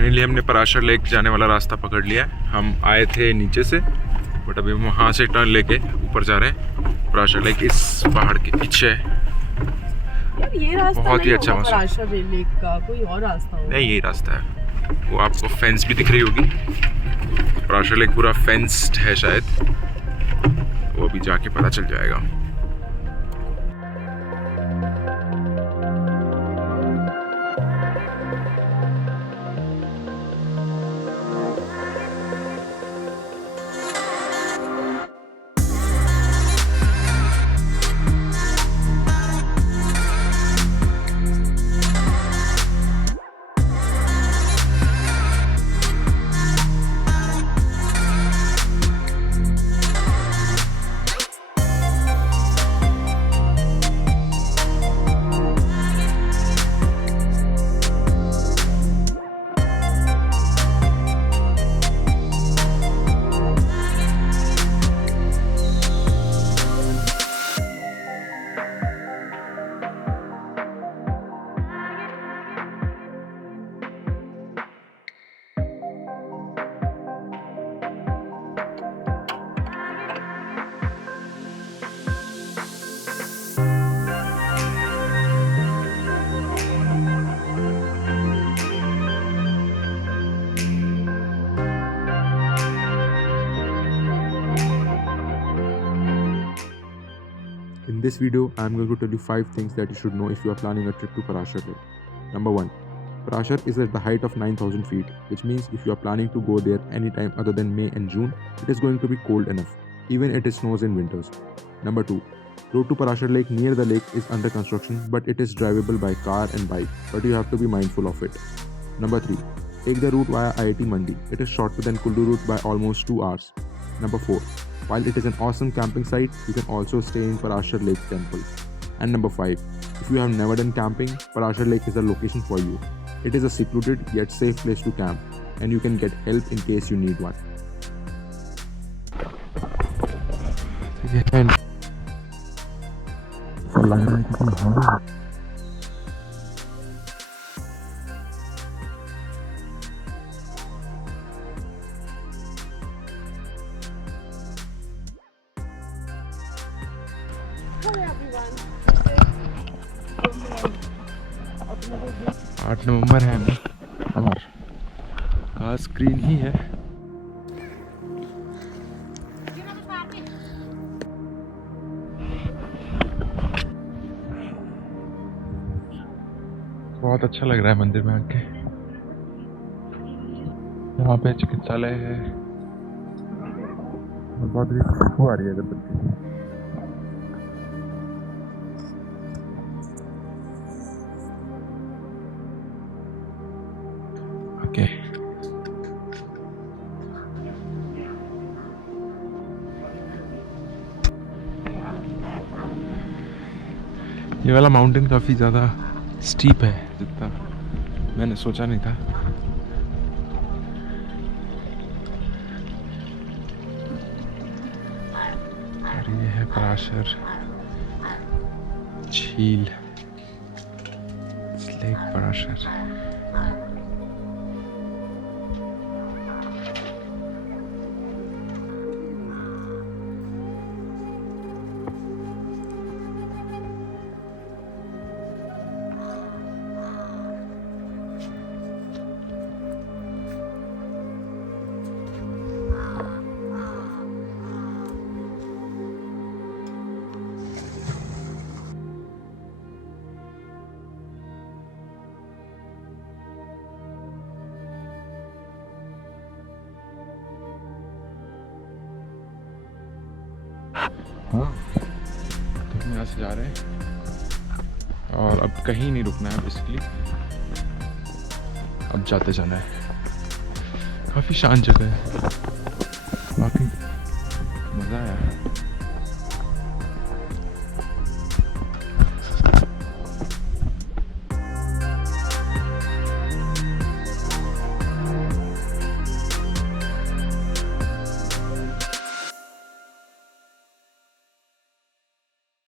Finally हमने Parashar lake जाने वाला रास्ता पकड़ लिया है। हम आए थे नीचे से, बट अभी हम वहाँ से टर्न लेके ऊपर जा रहे हैं। पराशर लेक इस पहाड़ के पीछे है। यार ये रास्ता बहुत ही अच्छा मौसम। पराशर लेक का कोई और रास्ता होगा? नहीं, यही रास्ता है। वो आपको फेंस भी दिख रही होगी। पराशर लेक पूरा फेंस्ड है शायद, वो अभी जाके पता चल जाएगा। In this video, I am going to tell you 5 things that you should know if you are planning a trip to Parashar Lake. Number 1. Parashar is at the height of 9,000 feet, which means if you are planning to go there anytime other than May and June, it is going to be cold enough, even if it snows in winters. Number 2. Road to Parashar Lake near the lake is under construction, but it is drivable by car and bike, but you have to be mindful of it. Number 3. Take the route via IIT Mandi. It is shorter than Kullu route by almost 2 hours. Number 4. While it is an awesome camping site, you can also stay in Parashar Lake Temple. And number 5. If you have never done camping, Parashar Lake is a location for you. It is a secluded yet safe place to camp, and you can get help in case you need one. Hello everyone. 8 नवंबर है और खास screen ही है। बहुत अच्छा लग रहा है मंदिर में आके। यहाँ पे चिकित्सालय है और बहुत ही खुशबू आ रही है अगरबत्ती की। ओके, ये वाला माउंटेन काफ़ी ज़्यादा स्टीप है, जितना मैंने सोचा नहीं था। और ये है पराशर झील, लेक पराशर। हाँ, तो हम यहाँ से जा रहे हैं और अब कहीं नहीं रुकना है बेसिकली। अब जाते जाना है। काफ़ी शांत जगह है, बाकी मज़ा आया।